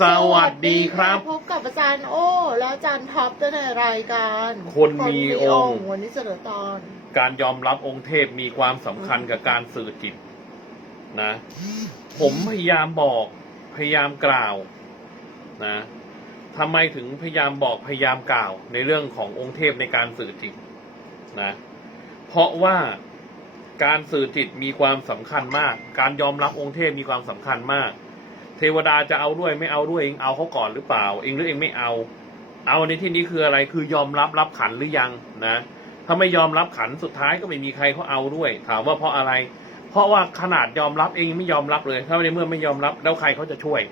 สวัสดีครับ พบกับอาจารย์โอ้และอาจารย์ท็อปด้วยในรายการคนมีองค์วันนี้เสนอตอน การยอมรับองค์เทพมีความสำคัญกับการสื่อจิตนะ ผมพยายามบอกพยายามกล่าวนะทำไมถึงพยายามบอกพยายามกล่าวในเรื่องขององค์เทพในการสื่อจิตนะ เพราะว่าการสื่อจิตมีความสำคัญมาก การยอมรับองค์เทพมีความสำคัญมาก เทวดาจะเอาด้วยไม่เอาด้วยเองเอาเขาก่อนหรือเปล่า เองหรือเองไม่เอา เอาในที่นี้คืออะไรคือยอมรับรับขันหรือยังนะ ถ้าไม่ยอมรับขันสุดท้ายก็ไม่มีใครเขาเอาด้วย ถามว่าเพราะอะไร เพราะว่าขนาดยอมรับเองไม่ยอมรับเลยถ้าในเมื่อไม่ยอมรับแล้วใครเขาจะช่วย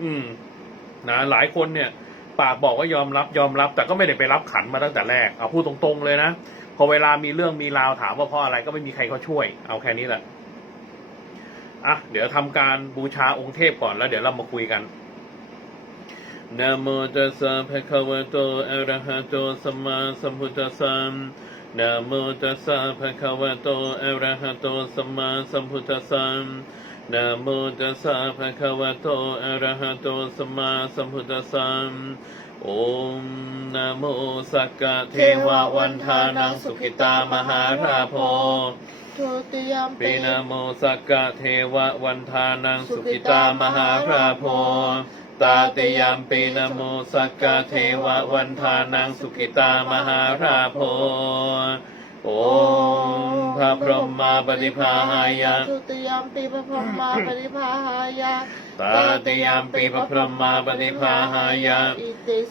อืมนะหลายคนเนี่ย ปากบอกว่ายอมรับยอมรับ แต่ก็ไม่ได้ไปรับขันมาตั้งแต่แรกเอาพูดตรงๆเลยนะพอเวลามีเรื่องมีราวถามว่าเพราะอะไรก็ไม่มีใครเขาช่วย เอาแค่นี้แหละ อะเดี๋ยวทำการบูชาองค์เทพก่อนแล้วเดี๋ยวเรามาคุยกันนะโมตัสสะภะคะวะโตอะระหะโตสัมมาสัมพุทธัสสะนะโมตัสสะภะคะวะโตอะระหะโตสัมมาสัมพุทธัสสะนะโมตัสสะภะคะวะโตอะระหะโตสัมมาสัมพุทธัสสะโอมนะโมสักกะเทวะวันทานังสุขิตามหาราโพ ทุติยมปีนะโมสักกะเทวะวันทานังสุขิตามหาราโพตาติยามปีนะโมสักกะเทวะวันทานังสุขิตามหาราโพโอมพระพรหมาปฏิภาหายะทุติยมปีพระพรหมาปฏิภาหายะ ตาติยามปีพระพรหมาปฏิภาหายะ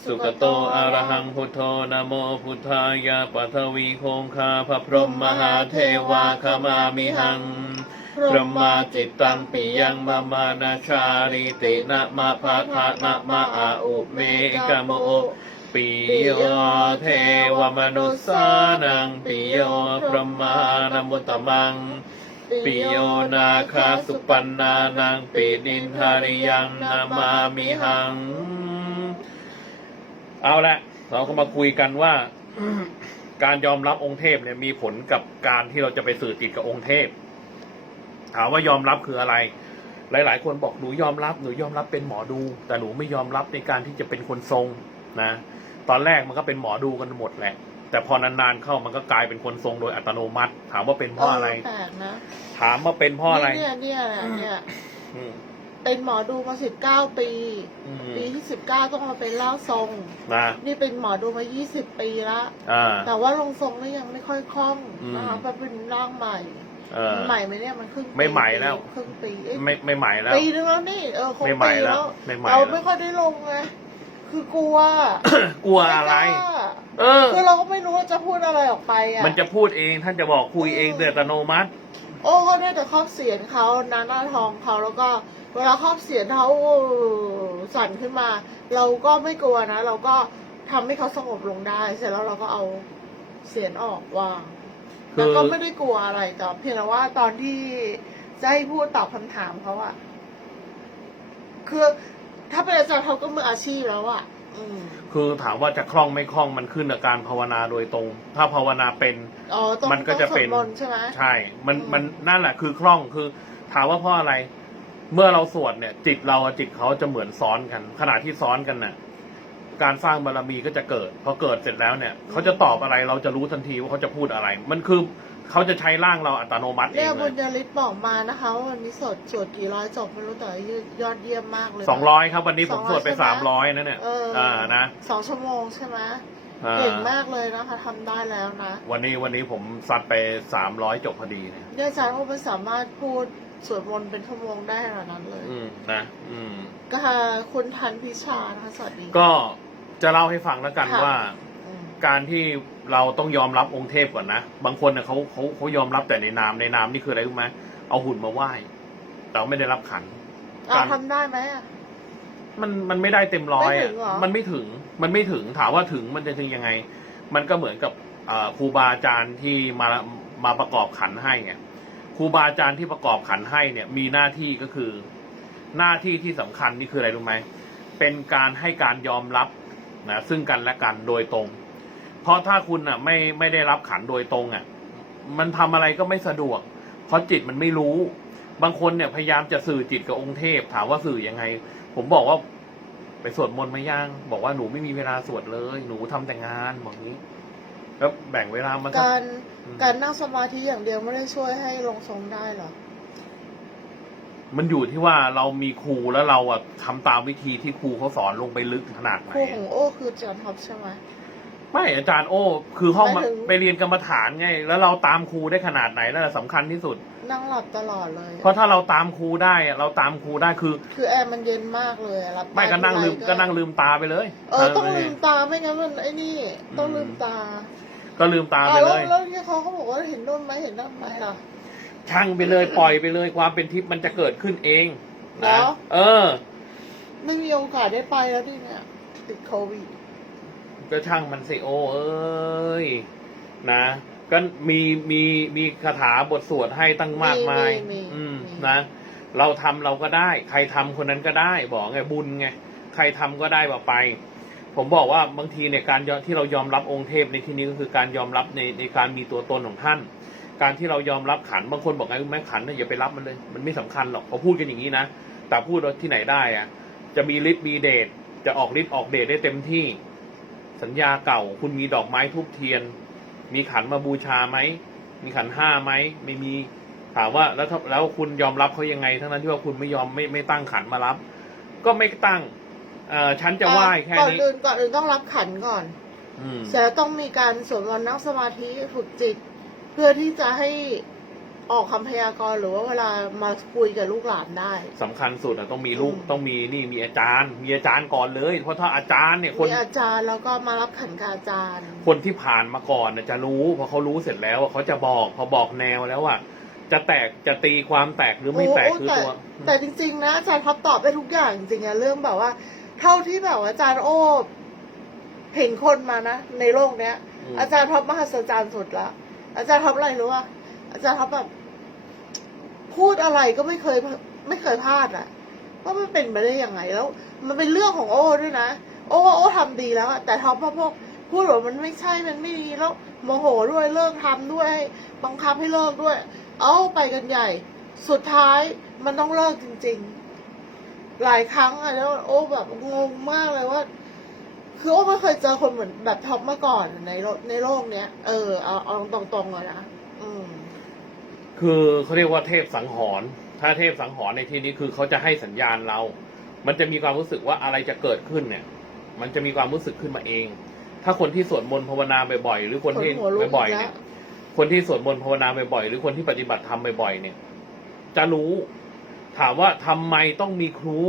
สุขโตอรหังพุทโธนะโมพุทธายะปัทวีโคงคาพระพรหมมหาเทวาขมามิหังพระมาจิตตังปิยังมามานาชาริตินะมะภะคะนะมะอาอุเมกะโมปิโยเทวมนุสสานังปิโยพระมานามุตตมัง ปิโยนาคาสุปันนานังปินินทาริยังนามามิหัง เอาละเราก็มาคุยกันว่า การยอมรับองค์เทพเนี่ยมีผลกับการที่เราจะไปสื่อจิตกับองค์เทพ ถามว่ายอมรับคืออะไร หลาย ๆ คนบอกหนูยอมรับหนูยอมรับเป็นหมอดู แต่หนูไม่ยอมรับในการที่จะเป็นคนทรงนะ ตอนแรกมันก็เป็นหมอดูกันหมดแหละ แต่พอนานๆเข้ามันก็กลายเป็นคนทรงโดยอัตโนมัติ ถามว่าเป็นเพราะอะไร แปลกนะถามว่าเป็นเพราะอะไรเนี่ยเนี่ยเนี่ยอืมเป็นหมอดูมาสิบเก้าปี อืมปีที่สิบเก้าต้องมาเป็นร่างทรง นะนี่เป็นหมอดูมายี่สิบปีละอ่า แต่ว่าลงทรงนี่ยังไม่ค่อยคล่องอืมนะคะมันเป็นร่างใหม่เออ ใหม่ไหมเนี่ยมันครึ่งปีไม่ใหม่แล้ว ครึ่งปีเอ้ยไม่ไม่ใหม่แล้ว ปีนึงแล้วนี่เออคงไม่ใหม่ปีแล้แล้ววไม่ใหม่เราแล้วไม่ค่อยได้ลงไง คือกลัว กลัวอะไร ม่กล้าเออ คือเราก็ไม่รู้ว่าจะพูดอะไรออกไปอะมันจะพูดเองท่านจะบอกคุยเองโดยอัตโนมัติ โอ้ก็ได้แต่ครอบเสียนเขานาหน้าทองเขาแล้วก็ เวลาครอบเสียนเขาสั่นขึ้นมา เราก็ไม่กลัวนะ เราก็ทำให้เขาสงบลงได้ เสร็จแล้วเราก็เอาเสียนออกวางคือ แล้วก็ไม่ได้กลัวอะไรแต่เพียงแต่ว่าตอนที่จะให้พูดตอบคำถามเขาอะคือ ถ้าเป็นอาจารย์เขาก็มืออาชีพแล้วอะอืมคือถามว่าจะคล่องไม่คล่องมันขึ้นกับการภาวนาโดยตรง ถ้าภาวนาเป็นอ๋อต้องมันก็จะเป็นต้องสวดมนต์ใช่ไหม ใช่ มันอืม มันนั่นแหละคือคล่องคือ ถามว่าเพราะอะไร เมื่อเราสวดเนี่ย จิตเรากับจิตเขาจะเหมือนซ้อนกัน ขณะที่ซ้อนกันน่ะ การสร้างบารมีก็จะเกิด พอเกิดเสร็จแล้วเนี่ย เขาจะตอบอะไรเราจะรู้ทันทีว่าเขาจะพูดอะไร มันคือ เขาจะใช้ร่างเราอัตโนมัติเอเนี่ยงเลบุยญยฤทธิ์บอกมานะคะว่าวันนี้สดสวดกี่ร้อยจบไม่รู้แต่ยอดเยี่ยมมากเลยนะ สองร้อยครับวันนี้ผม200สวดไปใช่ไหม สามร้อยนะเนี่ยเอออ่านะสองชั่วโมงใช่ไหมอ่าเก่งมากเลยนะคะทำได้แล้วนะวันนี้วันนี้ผมซัดไปสามร้อยจบพอดีเนี่ยเนี่ยอาจารย์ก็ไม่สามารถพูดสวดมนต์เป็นชั่วโมงได้ขนาดนั้นเลย อืมนะ อืม ก็ค่ะคุณทันพิชานะคะสวัสดี ก็จะเล่าให้ฟังแล้วกันค่ะ ว่าอืม การที่เราต้องยอมรับองค์เทพก่อนนะ บางคนเนี่ยเขาเขาเขายอมรับแต่ในนามในนามนี่คืออะไรรู้ไหมเอาหุ่นมาไหว้แต่ว่าไม่ได้รับขันอะการทำได้ไหมอะ มันมันไม่ได้เต็มร้อยไม่ถึอะงเหรอ มันไม่ถึง มันไม่ถึงถามว่าถึงมันจะถึงยังไง มันก็เหมือนกับอ่าครูบาอาจารย์ที่มามาประกอบขันให้ไงครูบาอาจารย์ที่ประกอบขันให้เนี่ย มีหน้าที่ก็คือ หน้าที่ที่สำคัญนี่คืออะไรรู้ไหมเป็นการให้การยอมรับนะซึ่งกันและกันโดยตรง เพราะถ้าคุณอะ ไม่ไม่ได้รับขันโดยตรงอะ มันทำอะไรก็ไม่สะดวก เพราะจิตมันไม่รู้ บางคนเนี่ยพยายามจะสื่อจิตกับองค์เทพ ถามว่าสื่อยังไง ผมบอกว่า ไปสวดมนต์มายังบอกว่าหนูไม่มีเวลาสวดเลย หนูทำแต่งานบอกนี้ แล้วแบ่งเวลามาสักการอืมการนั่งสมาธิอย่างเดียวไม่ได้ช่วยให้ลงทรงได้เหรอมันอยู่ที่ว่าเรามีครูแล้วเราอะทำตามวิธีที่ครูเขาสอนลงไปลึกขนาดไหนครูของโอ้คืออาจารย์ท็อปใช่ไหม ไม่อาจารย์โอ้ คือห้องหมายถึง ไปเรียนกรรมฐานไง แล้วเราตามครูได้ขนาดไหนนั่นแหละสำคัญที่สุด นั่งหลับตลอดเลย เพราะถ้าเราตามครูได้อะเราตามครูได้คือ คือแอร์มันเย็นมากเลยอะหลับไม่ก็นั่งลืมทีไรก็นั่งลืมตาไปเลยเออต้องลืมตาไม่งั้นมันไอ้นี่ ต้องลืมตาก็ลืมตาไปอะเลแล้วย แล้วที่เขาเขาบอกว่าเห็นนู่นไหมเห็นนั่นไหมล่ะ ช่างไปเลยปล่อยไปเลยความเป็นทิพย์มันจะเกิดขึ้นเองเหรนะอ เออ ไม่มีโอกาสได้ไปแล้วดิเนี่ยติดโควิด ก็ช่างมันสิโอเอ้ยนะ ก็มีมีมีคาถาบทสวดให้ตั้งมากมาย มีมีอืมมี นะเราทำเราก็ได้ ใครทำคนนั้นก็ได้ บอกไงบุญไงใครทำก็ได้บอกไป ผมบอกว่าบางทีเนี่ยการยอมที่เรายอมรับองค์เทพในที่นี้ก็คือการยอมรับในในการมีตัวตนของท่าน การที่เรายอมรับขันบางคนบอกไงรู้ไหมขันเนี่ยอย่าไปรับมันเลย มันไม่สำคัญหรอกเขาพูดกันอย่างนี้นะแต่พูดว่าที่ไหนได้อะจะมีฤทธิ์มีเดชจะออกฤทธิ์ออกเดชได้เต็มที่ สัญญาเก่า คุณมีดอกไม้ทูบเทียน มีขันมาบูชาไหม มีขันห้าไหม ไม่มี ถามว่าแล้วถ้าแล้วคุณยอมรับเขายังไง ทั้งนั้นที่ว่าคุณไม่ยอมไม่ไม่ตั้งขันมารับ ก็ไม่ตั้ง เอ่อฉันจะไหว้แค่ก่อนนี้ อื่นก่อนอื่นต้องรับขันก่อน อืม เสร็จแล้วต้องมีการสวดมนต์นั่งสมาธิฝึกจิต เพื่อที่จะให้ ออกคำพยากรณ์หรือว่าเวลามาคุยกับลูกหลานได้ สำคัญสุดอะต้องมีลูกอืม ต้องมีนี่มีอาจารย์ มีอาจารย์ก่อนเลย เพราะถ้าอาจารย์เนี่ยคน มีอาจารย์แล้วก็มารับขันกับอาจารย์ คนที่ผ่านมาก่อนน่ะจะรู้พอเขารู้เสร็จแล้วอะเขาจะบอกพอบอกแนวแล้วอะจะแตกจะตีความแตกหรือไม่แตกโอ้คือแต่ตัว แต่จริงๆนะอาจารย์ท็อปตอบได้ทุกอย่างจริงๆอะเรื่องแบบว่า เท่าที่แบบว่าอาจารย์โอ้เห็นคนมานะในโลกเนี้ยมอาจารย์ท็อปมหัศจรรย์สุดละอาจารย์ท็อปอะไรรู้ว่าอาจารย์ท็อปแบบ พูดอะไรก็ไม่เคยไม่เคยพลาดอะว่ามันเป็นไปได้ยังไงแล้ว มันเป็นเรื่องของโอ้ด้วยนะ โอ้โอ้ทำดีแล้วอะแต่ท็อปว่าพวกพูดว่ามันไม่ใช่มันไม่ดีแล้วโมโหด้วยเลิกทำด้วย บังคับให้เลิกด้วย เอาไปกันใหญ่ สุดท้ายมันต้องเลิกจริง ๆ หลายครั้งอะแล้วโอ้แบบงงมากเลยว่าคือโอ้ไม่เคยเจอคนเหมือนแบบท็อปมาก่อนในในโลกเนี้ย เออเอาเอาตรงๆเลยนะ คือเขาเรียกว่าเทพสังหรณ์ถ้าเทพสังหรณ์ในที่นี้คือเขาจะให้สัญญาณเรา มันจะมีความรู้สึกว่าอะไรจะเกิดขึ้นเนี่ย มันจะมีความรู้สึกขึ้นมาเอง ถ้าคนที่สวดมนต์ภาวนาบ่อยๆหรือคนที่คนหัวลุกบ่อยอีๆกแล้วเนี่ยคนที่สวดมนต์ภาวนาบ่อยๆหรือคนที่ปฏิบัติธรรมบ่อยๆเนี่ย จะรู้ ถามว่าทำไมต้องมีครู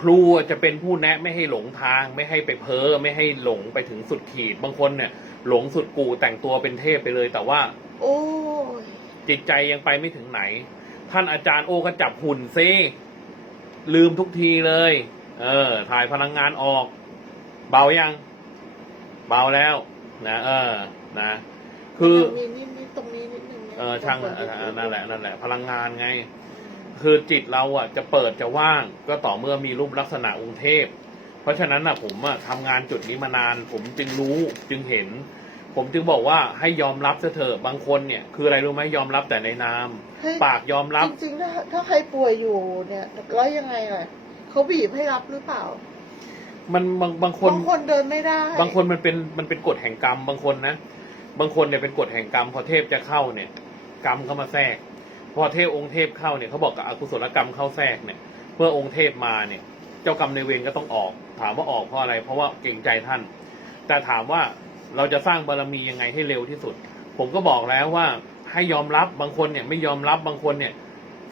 ครูจะเป็นผู้แนะไม่ให้หลงทาง ไม่ให้ไปเพ้อไม่ให้หลงไปถึงสุดขีด บางคนเนี่ย หลงสุดกูแต่งตัวเป็นเทพไปเลย แต่ว่า โอ้ย จิตใจยังไปไม่ถึงไหน ท่านอาจารย์โอก็จับหุ่นซิลืมทุกทีเลย เออ ถ่ายพลังงานออก เบายัง เบาแล้ว นะเออ นะ คือมีนิดนิดตรงนี้นิดนึงนี่ยเออช่างตรเออๆเออนั่นแหละนั่นแหละ พลังงานไง คือจิตเราอะ จะเปิดจะว่าง ก็ต่อเมื่อมีรูปลักษณะองค์เทพ เพราะฉะนั้นอะผมอะทำงานจุดนี้มานาน ผมจึงรู้จึงเห็น ผมจึงบอกว่าให้ยอมรับซะเถอะบางคนเนี่ย คืออะไรรู้ไหมยอมรับแต่ในนาม เฮ้ยปากยอมรับ จริงๆถ้าถ้าใครป่วยอยู่เนี่ยแล้วยังไงล่ะเขาบีบให้รับหรือเปล่ามันบางบางคน บางคนเดินไม่ได้บางคนมันเป็นมันเป็นกฎแห่งกรรมบางคนนะ บางคนเนี่ยเป็นกฎแห่งกรรม พอเทพจะเข้าเนี่ย กรรมเข้ามาแทรก พอเทพองค์เทพเข้าเนี่ยเขาบอกกับอกุศลกรรมเข้าแทรกเนี่ยเมื่อองค์เทพมาเนี่ย เจ้ากรรมในายเวรก็ต้องออก ถามว่าออกเพราะอะไร เพราะว่าเกรงใจท่าน แต่ถามว่า เราจะสร้างบารมียังไงให้เร็วที่สุด ผมก็บอกแล้วว่าให้ยอมรับบางคนเนี่ยไม่ยอมรับบางคนเนี่ย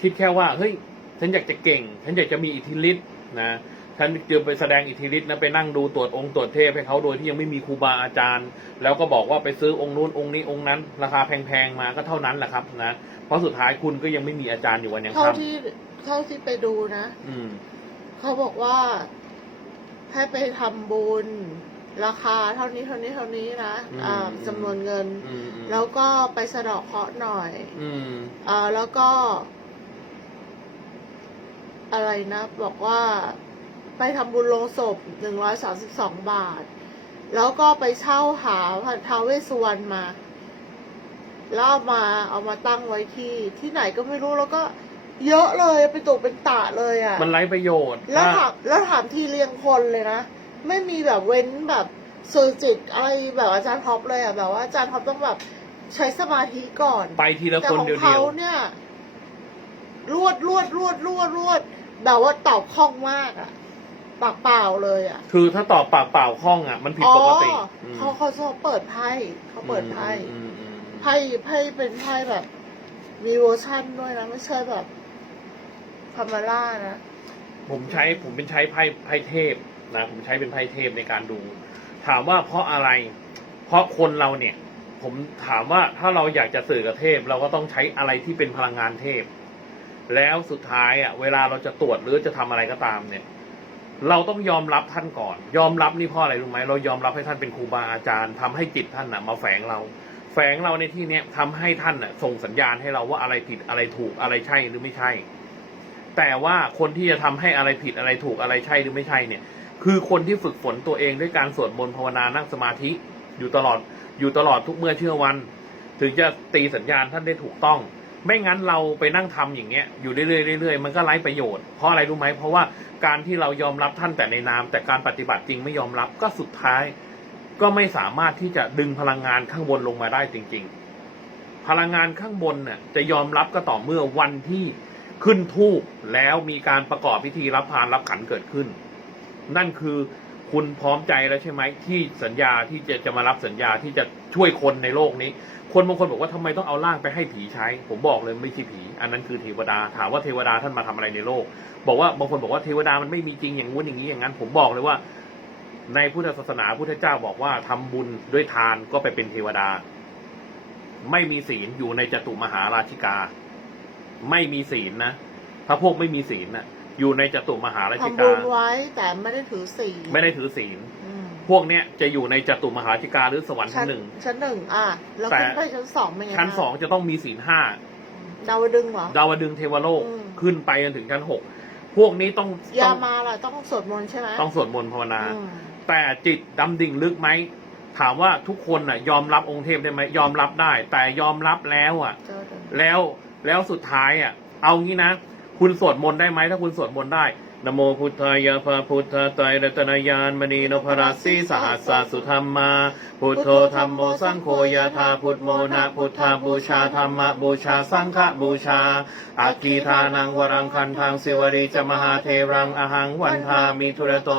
คิดแค่ว่าเฮ้ยฉันอยากจะเก่ง ฉันอยากจะมีอิทธิฤทธิ์นะฉันเตรียมไปแสดงอิทธิฤทธิ์นะไปนั่งดูตรวจองค์ตรวจเทพให้เขาโดยที่ยังไม่มีครูบาอาจารย์ แล้วก็บอกว่าไปซื้อองค์นู้นองค์นี้องค์นั้น ราคาแพงๆมาก็เท่านั้นแหละครับนะเพราะสุดท้ายคุณก็ยังไม่มีอาจารย์อยู่วันยังเท่าค่ำที่เท่าที่ไปดูนะ อืม เขาบอกว่าให้ไปทำบุญ ราคาเท่านี้เท่านี้เท่านี้นะอืมอ่าจำนวนเงินอืมอืมแล้วก็ไปสะเดาะเคราะห์หน่อยอืมอ่าแล้วก็ อะไรนะ บอกว่าไปทำบุญลงศพหนึ่งร้อยสาสิบสองบาท แล้วก็ไปเช่าหาพระท้าวเวสสุวรรณมาแล้วเอามาเอามาตั้งไว้ที่ที่ไหนก็ไม่รู้แล้วก็เยอะเลยเป็นตุเป็นตะเลยอะ มันไร้ประโยชน์ แล้วถ้าถามแล้วถามทีเรียงคนเลยนะ ไม่มีแบบเว้นแบบสื่อจิตอะไรแบบอาจารย์ท็อปเลยอะแบบว่าอาจารย์ท็อปต้องแบบใช้สมาธิก่อนไปทีละแต่คนของเดียวเขาๆเนี่ย รวดรวดรวดรวดรวดแบบว่าตอบคล่องมากอะปากเปล่าเลยอะคือถ้าตอบปากเปล่าคล่องอะ มันผิดปกติอ๋ออมเขาเขาชอบเปิดไพ่เขาเปิดไพ่อืมอืมอืมไพ่ไพ่เป็นไพ่แบบ มีเวอร์ชันด้วยนะไม่ใช่แบบธรรมดานะ ผมใช้ผมเป็นใช้ไพ่ไพ่เทพ นะผมใช้เป็นไพ่เทพในการดู ถามว่าเพราะอะไร เพราะคนเราเนี่ย ผมถามว่าถ้าเราอยากจะสื่อกับเทพ เราก็ต้องใช้อะไรที่เป็นพลังงานเทพ แล้วสุดท้ายอะเวลาเราจะตรวจหรือจะทำอะไรก็ตามเนี่ย เราต้องยอมรับท่านก่อน ยอมรับนี่เพราะอะไรรู้ไหมเรายอมรับให้ท่านเป็นครูบาอาจารย์ทำให้จิตท่านน่ะ มาแฝงเรา แฝงเราในที่เนี้ยทำให้ท่านน่ะส่งสัญญาณให้เราว่าอะไรผิดอะไรถูกอะไรใช่หรือไม่ใช่แต่ว่าคนที่จะทำให้อะไรผิดอะไรถูกอะไรใช่หรือไม่ใช่เนี่ย คือคนที่ฝึกฝนตัวเองด้วยการสวดมนต์ภาวนานั่งสมาธิอยู่ตลอดอยู่ตลอดทุกเมื่อเชื่อวัน ถึงจะตีสัญญาณท่านได้ถูกต้อง ไม่งั้นเราไปนั่งทำอย่างเงี้ยอยู่เรื่อยๆเรื่อยๆมันก็ไร้ประโยชน์เพราะอะไรรู้ไหมเพราะว่าการที่เรายอมรับท่านแต่ในนาม แต่การปฏิบัติจริงไม่ยอมรับก็สุดท้าย ก็ไม่สามารถที่จะดึงพลังงานข้างบนลงมาได้จริง ๆ พลังงานข้างบนน่ะจะยอมรับก็ต่อเมื่อวันที่ขึ้นทูบแล้วมีการประกอบพิธีรับพานรับขันเกิดขึ้น นั่นคือคุณพร้อมใจแล้วใช่ไหมที่สัญญาที่จะจะมารับสัญญาที่จะช่วยคนในโลกนี้ คนบางคนบอกว่าทำไมต้องเอาร่างไปให้ผีใช้ ผมบอกเลยไม่ใช่ผี อันนั้นคือเทวดาถามว่าเทวดาท่านมาทำอะไรในโลก บอกว่าบางคนบอกว่าเทวดามันไม่มีจริงอย่างงู้นอย่างนี้อย่างนั้น ผมบอกเลยว่า ในพุทธศาสนาพุทธเจ้าบอกว่าทำบุญด้วยทานก็ไปเป็นเทวดา ไม่มีศีลอยู่ในจตุมหาราชิกา ไม่มีศีลนะถ้าพวกไม่มีศีลน่ะ อยู่ในจตุมหาราชิทำกา บุญไว้แต่ไม่ได้ถือศีลไม่ได้ถือศีล อืมพวกเนี้ยจะอยู่ในจตุมหาราชิกาหรือสวรรค์ชั้ชั้นนหนึ่ง ชั้นหนึ่งอะแล้วแต่ขึ้นไปชั้นสองเป็นไงชั้นบ้าสองจะต้องมีศีลห้าดาวดึงส์เหรอ ดาวดึงส์เทวโลกอืม ขึ้นไปจนถึงชั้นหกพวกนี้ต้องยาต้องมาล่ะต้องสวดมนต์ใช่ไหมต้องสวดมนต์ภาวนา อืมแต่จิตดำดิ่งลึกไหม ถามว่าทุกคนน่ะยอมรับองค์เทพได้ไหมยอมรับได้ แต่ยอมรับแล้วอะ เจอเดินแล้วแล้วสุดท้ายอะ เอางี้นะ คุณสวดมนต์ได้ไหมถ้าคุณสวดมนต์ได้นโมพุทธายะพระพุทธไตรรัตนายานมณีนพรัสสีสหัสสะสุธรรมมา พุทโธธรรมโมสังโฆยะธาพุทโมนะพุทธาบูชาธรรมบูชาสังฆบูชาอากีทานังวรังคันทางสิวริจมหาเทรังอหังวันทามิทุระโต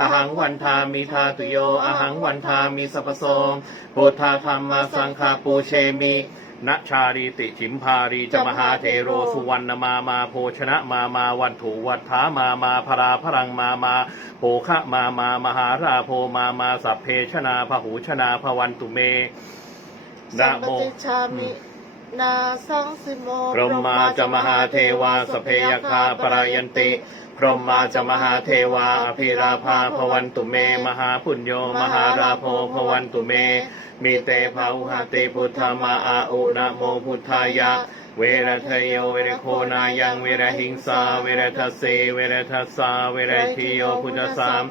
อหังวันทามิทาตุโยอหังวันทามิสัพพโสพุทธธรรมสังฆาปูเชมิ ณชารีติฉิมพารีจมหาเทโรสุวรรณมามาโภชนะมามาวันถูวัฏฐามามาพราพรังมามาโภคะมามามหาราโพมามาสัพเพชนาพหูชนาพวันตุเมสันะมปโมติชามินาสังสิโมพรหมาจะมหาเทวาสพเพยคาปรายันติ พรหมาจะมหาเทวาอภิราภาพวันตุเม มหาปุญโยมหาราโพพวันตุเม มีเตภาหุหติพุทธมาอาอุนะโมพุทธายะ เวรทโยเวรโคนายังเวรหิงสาเวรทัสเสเวรทัสสาเวรทิโยพุทธสาม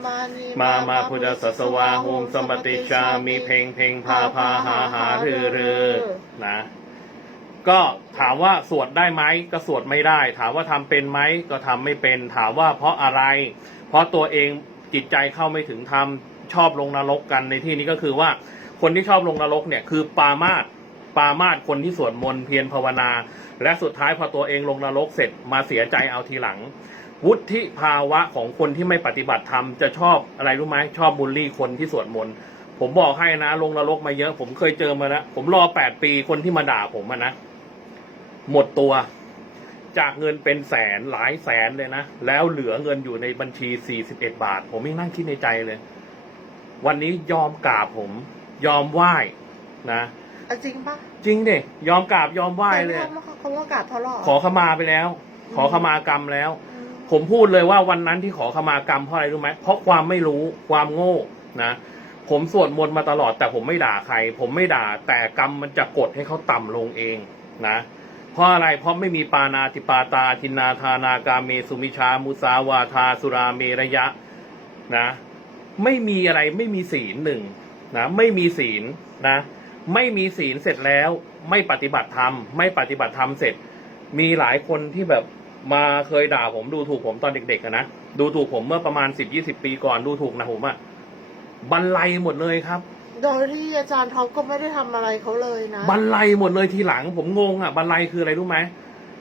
มามาพุทธสสวาหุมสมปติชามีเพลงเพลงพาพาหาหารือรือนะ ก็ถามว่าสวดได้ไหมก็สวดไม่ได้ ถามว่าทำเป็นไหมก็ทำไม่เป็น ถามว่าเพราะอะไร เพราะตัวเองจิตใจเข้าไม่ถึงธรรมชอบลงนรกกันในที่นี้ก็คือว่า คนที่ชอบลงนรกเนี่ยคือปามาตปามาตคนที่สวดมนต์เพียรภาวนา และสุดท้ายพอตัวเองลงนรกเสร็จมาเสียใจเอาทีหลัง วุฒิภาวะของคนที่ไม่ปฏิบัติธรรมจะชอบอะไรรู้ไหมชอบบูลลี่คนที่สวดมนต์ผมบอกให้นะ ลงนรกมาเยอะ ผมเคยเจอมาแล้วผมรอแปดปีคนที่มาด่าผมนะ หมดตัว จากเงินเป็นแสนหลายแสนเลยนะ แล้วเหลือเงินอยู่ในบัญชี 41 บาท ผมไม่นั่งคิดในใจเลย วันนี้ยอมกราบผม ยอมไหว้นะอะจริงปะจริงดิยอมกราบยอมไหว้เลยแต่ว่าเขาว่ากราบเขาหรอขอขมาไปแล้ว ขอขมากรรมแล้วอืมผมพูดเลยว่าวันนั้นที่ขอขมากรรมเพราะอะไรรู้ไหมเพราะความไม่รู้ความโง่นะผมสวดมนต์มาตลอดแต่ผมไม่ด่าใคร ผมไม่ด่า แต่กรรมมันจะกดให้เขาต่ำลงเองนะ เพราะอะไร เพราะไม่มีปานาติปาตาทินนาทานากาเมสุมิชา มุสาวาทาสุราเมระยะนะ ไม่มีอะไรไม่มีศีลหนึ่งนะไม่มีศีลนะ ไม่มีศีลเสร็จแล้ว ไม่ปฏิบัติธรรม ไม่ปฏิบัติธรรมเสร็จ มีหลายคนที่แบบมาเคยด่าผมดูถูกผมตอนเด็กๆนะดูถูกผมเมื่อประมาณสิบยี่สิบปีก่อนดูถูกนะผมอะบรรลัยหมดเลยครับ โดยที่อาจารย์ท็อปก็ไม่ได้ทำอะไรเขาเลยนะบรรลัยหมดเลยทีหลังผมงงอะบรรลัยคืออะไรรู้ไหม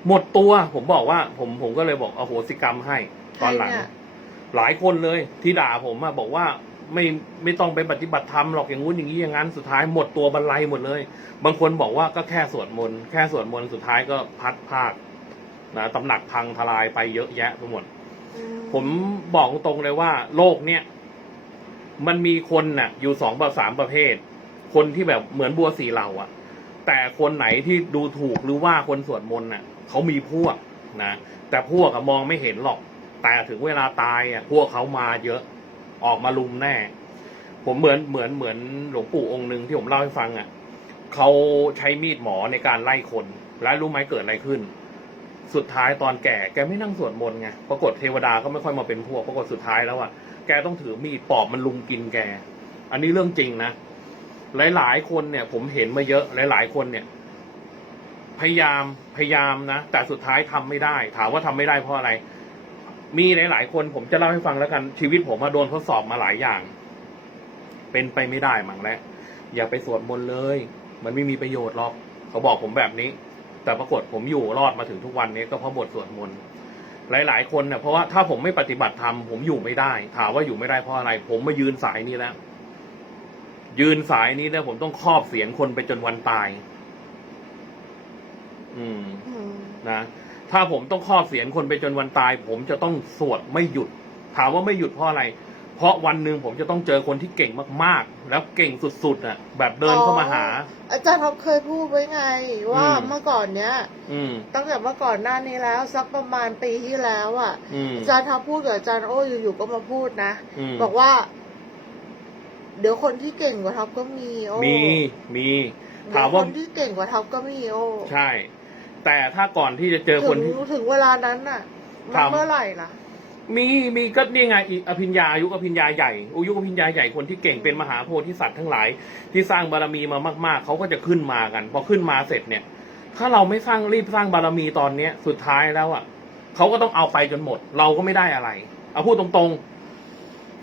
หมดตัวผมบอกว่า ผมผมก็เลยบอกอโหสิกรรมให้ตอนหลัง ใครเนี่ย หลายคนเลยที่ด่าผมอะบอกว่าไม่ไม่ต้องไปปฏิบัติธรรมหรอกอย่างงู้นอย่างนี้อย่างนั้นสุดท้ายหมดตัวบรรลัยหมดเลย บางคนบอกว่าก็แค่สวดมนต์แค่สวดมนต์สุดท้ายก็พัดภาคนะตำหนักพังทลายไปเยอะแยะไปหมด อืผมบอกตรงเลยว่าโลกเนี้ย มันมีคนน่ะ อยู่สองสามประเภท คนที่แบบเหมือนบัวสีเหล่าอะแต่คนไหนที่ดูถูกหรือว่าคนสวดมนต์น่ะเขามีพวกนะแต่พวกอะมองไม่เห็นหรอก แต่ถึงเวลาตายอะพวกเขามาเยอะออกมาลุมแน่ ผมเหมือนเหมือนเหมือนหลวงปู่องค์หนึ่งที่ผมเล่าให้ฟังอะเขาใช้มีดหมอในการไล่คน และรู้ไหมเกิดอะไรขึ้น สุดท้ายตอนแก่แกไม่นั่งสวดมนต์ไงปรากฏเทวดาก็ไม่ค่อยมาเป็นพวก ปรากฏสุดท้ายแล้วอะ แกต้องถือมีดปอบมันลุมกินแก อันนี้เรื่องจริงนะ หลาย ๆ คนเนี่ย ผมเห็นมาเยอะ หลาย ๆ คนเนี่ย พยายามพยายามนะ แต่สุดท้ายทำไม่ได้ ถามว่าทำไม่ได้เพราะอะไร มีหลาย ๆ คนผมจะเล่าให้ฟังแล้วกัน ชีวิตผมมาโดนทดสอบมาหลายอย่าง เป็นไปไม่ได้มั้งแล้วอย่าไปสวดมนต์เลย มันไม่มีประโยชน์หรอก เขาบอกผมแบบนี้ แต่ปรากฏผมอยู่รอดมาถึงทุกวันนี้ก็เพราะบทสวดมนต์ หลาย ๆ คนเนี่ยเพราะว่าถ้าผมไม่ปฏิบัติธรรมผมอยู่ไม่ได้ ถามว่าอยู่ไม่ได้เพราะอะไร ผมมายืนสายนี้แล้ว ยืนสายนี้แล้วผมต้องครอบเสียนคนไปจนวันตายอืมอืมนะถ้าผมต้องครอบเสียนคนไปจนวันตาย ผมจะต้องสวดไม่หยุด ถามว่าไม่หยุดเพราะอะไร เพราะวันหนึ่งผมจะต้องเจอคนที่เก่งมากๆ แล้วเก่งสุดๆอะ แบบเดินเข้ามาหา อาจารย์ท็อปเคยพูดไว้ไง ว่าอืม เมื่อก่อนเนี้ย อืม ตั้งแต่เมื่อก่อนหน้านี้แล้ว สักประมาณปีที่แล้วอะอืมอาจารย์ท็อปพูดกับอาจารย์โอ้อยู่ๆก็มาพูดนะอืมบอกว่า เดี๋ยวคนที่เก่งกว่าท็อปก็มีโอ้มีมี เดี๋ถายมวคว่านที่เก่งกว่าท็อปก็มีโอ้ใช่ แต่ถ้าก่อนที่จะเจอคถึนงที่ ถึงเวลานั้นน่ะมันถาม เมื่อไหร่ล่ะ มีมีก็นี่ไงอีอภิญญาอายุอภิญญาใหญ่อายุอภิญญาใหญ่คนที่เก่งเป็นมหาโพธิสัตว์ทั้งหลาย ที่สร้างบารมีมามากๆเขาก็จะขึ้นมากัน พอขึ้นมาเสร็จเนี่ย ถ้าเราไม่สร้างรีบสร้างบารมีตอนเนี้ย สุดท้ายแล้วอะเขาก็ต้องเอาไปจนหมด เราก็ไม่ได้อะไรเอาพูดตรง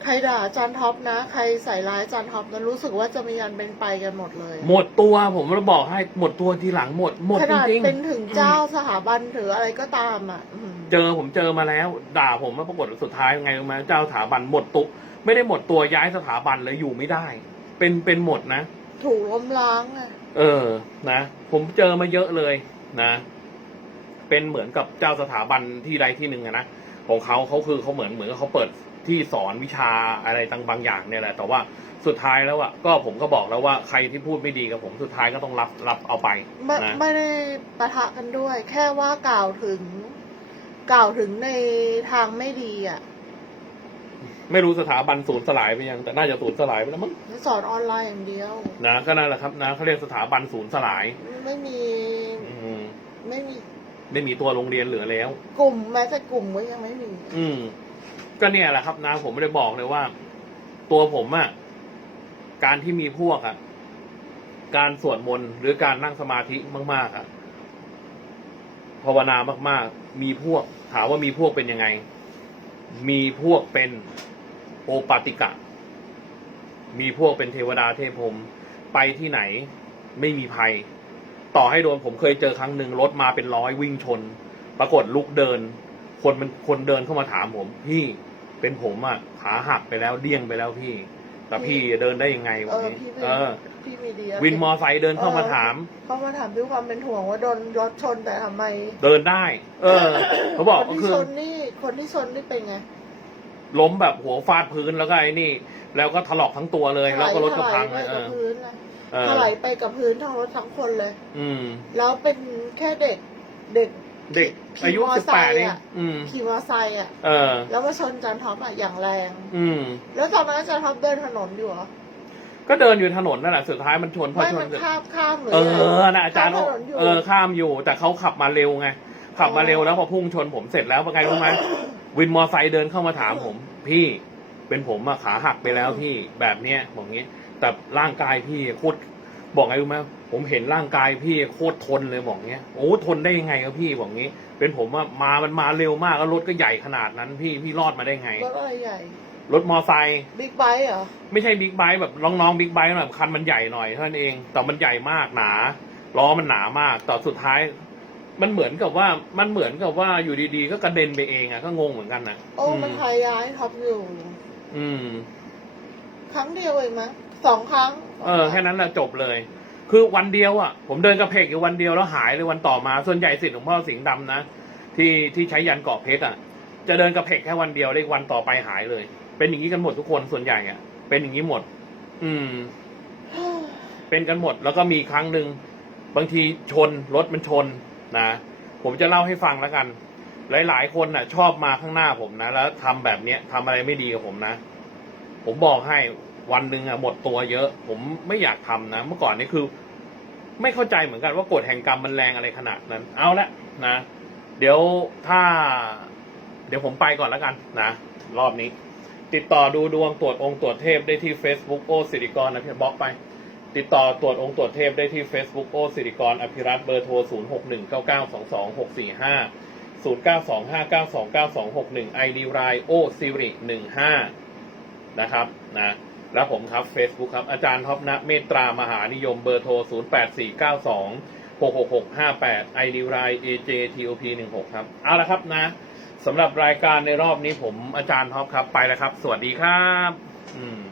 ใครด่าอาจารย์ท็อปนะ ใครใส่ร้ายอาจารย์ท็อปนั้นรู้สึกว่าจะมีอันเป็นไปกันหมดเลยๆหมดตัวผมจะบอกให้หมดตัวทีหลังหมด หมดขจนาดริงเป็นถึงเจ้าสถาบันหรืออะไรก็ตามอะอืมๆเจอผมเจอมาแล้ว ด่าผมแล้วปรากฏสุดท้ายยังไงรู้ไหมเจ้าสถาบันหมดตุไม่ได้หมดตัวย้ายสถาบันเลยอยู่ไม่ได้ เป็นเป็นหมดนะ ถูกล้มล้างอะเออ นะ ผมเจอมาเยอะเลยนะ เป็นเหมือนกับเจ้าสถาบันที่ใดที่หนึ่งอะนะ ของเขาเขาคือเขาเหมือนเหมือนกับเขาเปิด ที่สอนวิชาอะไรต่างบางอย่างเนี่ยแหละ แต่ว่าสุดท้ายแล้วอะก็ผมก็บอกแล้วว่าใครที่พูดไม่ดีกับผมสุดท้ายก็ต้องรับรับเอาไปไม่นะไม่ได้ปะทะกันด้วย แค่ว่ากล่าวถึง กล่าวถึงในทางไม่ดีอะไม่รู้สถาบันศูนย์สลายไปยัง แต่น่าจะศูนย์สลายไปแล้วมั้งสอนออนไลน์อย่างเดียวนะก็นั่นแหละครับนะเขาเรียกสถาบันศูนย์สลาย ไม่มีอืมไม่มี ไม่มีตัวโรงเรียนเหลือแล้ว กลุ่มแม้แต่กลุ่มก็ยังไม่มี อืม ก็เนี่ยแหละครับนะผมไม่ได้บอกเลยว่า ตัวผมอะการที่มีพวกอะการสวดมนต์หรือการนั่งสมาธิมากๆอะภาวนามาก ๆ มีพวก ถามว่ามีพวกเป็นยังไง มีพวกเป็นโอปติกะ มีพวกเป็นเทวดาเทพพรมไปที่ไหนไม่มีภัย ต่อให้โดนผมเคยเจอครั้งหนึ่งรถมาเป็นร้อยวิ่งชน ปรากฏลุกเดิน คนมันคนเดินเข้ามาถามผม พี่เป็นผมอะขาหักไปแล้วเดี้ยงไปแล้วพี่ แต่พี่เดินได้ยังไงเอวันอนี้ พี่มีเออพี่มีดีวินมอไซค์เดินเข้ามาถาม เขามาถามด้วยความเป็นห่วงว่าโดนรถชนแต่ทำไมเดินได้ เออ เขาบอกคนก็ที่คือ ชนนี่คนที่ชนนี่เป็นไง ล้มแบบหัวฟาดพื้นแล้วก็ไอ้นี่ แล้วก็ถลอกทั้งตัวเลย แล้วก็รถก็พังถเลลายยเอไปกับอพื้นนะเออถลายไปกับพื้นทั้งรถทั้งคนเลย อืม แล้วเป็นแค่เด็กเด็ก เด็กขี่อายุมอสิบไซแปดค์นี่อะอืมขี่มอเตอร์ไซค์อะเออ แล้วมาชนจานท็อปอะอย่างแรง อืม แล้วตอนนั้นอาจารย์ท็อปเดินถนนอยู่เหรอก็เดินอยู่ถนนนั่นแหละสุดท้ายมันชนพอไม่ชมันนเสร็จข้ามข้ามหรือเออะไรอนะอาจารย์ข้มถนนอยู่ เออข้ามอยู่ แต่เขาขับมาเร็วไงขับมาเร็วแล้วพอพุ่งชนผมเสร็จแล้วเป็นไงรู้ไหมวินมอไซค์เดินเข้ามาถามผม พี่เป็นผมอะขาหักไปแล้วพี่แบบเนี้ยบอกงี้ แต่ร่างกายพี่โคตรบอกไงรู้ไหมผมเห็นร่างกายพี่โคตรทนเลยบอกเงี้ยโอ้ทนได้ยังไงครับพี่บอกงี้ เป็นผมว่ามามันมาเร็วมากแล้วรถก็ใหญ่ขนาดนั้น พี่พี่รอดมาได้ไง รถอะไรใหญ่ รถมอไซค์บิ๊กไบค์เหรอ ไม่ใช่บิ๊กไบค์แบบน้องๆบิ๊กไบค์แบบคันมันใหญ่หน่อยเท่านั้นเอง แต่มันใหญ่มากหนาล้อมันหนามากแต่สุดท้าย มันเหมือนกับว่ามันเหมือนกับว่าอยู่ดีๆ ก็กระเด็นไปเองอะก็งงเหมือนกันนะโอ้ มันทายย้ายท็อปอยู่ อืม ครั้งเดียวเองมั้งสองครั้ง เออแค่นั้นแหละจบเลย คือวันเดียวอะผมเดินกระเพกอยู่วันเดียวแล้วหายเลยวันต่อมา ส่วนใหญ่สิทธิ์หลวงพ่อสิงห์ดำนะที่ที่ใช้ยันเกาะเพชรอะ จะเดินกระเพกแค่วันเดียวได้วันต่อไปหายเลย เป็นอย่างนี้กันหมดทุกคนส่วนใหญ่อะ เป็นอย่างนี้หมด อืม เป็นกันหมดแล้วก็มีครั้งหนึ่งบางทีชนรถมันชนนะผมจะเล่าให้ฟังแล้วกัน หลาย ๆ คนน่ะ ชอบมาข้างหน้าผมนะแล้วทำแบบเนี้ยทำอะไรไม่ดีกับผมนะผมบอกให้ วันหนึ่งอะหมดตัวเยอะ ผมไม่อยากทำนะ เมื่อก่อนนี่คือ ไม่เข้าใจเหมือนกันว่ากฎแห่งกรรมมันแรงอะไรขนาดนั้น เอาละนะ เดี๋ยวถ้า เดี๋ยวผมไปก่อนแล้วกันนะ รอบนี้ ติดต่อดูดวงตรวจองค์ตรวจเทพได้ที่ Facebook โอสิริกรนะพี่บล็อกไป ติดต่อตรวจองค์ตรวจเทพได้ที่ Facebook โอสิริกรอภิรัตน์เบอร์โทร 0 6 1 9 9 2 2 6 4 5 0 9 2 5 9 2 9 2 6 1 ID รายโอซิริ15 นะครับนะ และผมครับ Facebook ครับ อาจารย์ท็อปนะเมตรามหานิยมเบอร์โทร 0 8 4 9 2 6 6 6 5 8 ID ราย AJTOP 16ครับ เอาละครับนะสำหรับรายการในรอบนี้ผมอาจารย์ท็อปครับ ไปแล้วครับ สวัสดีครับ อืม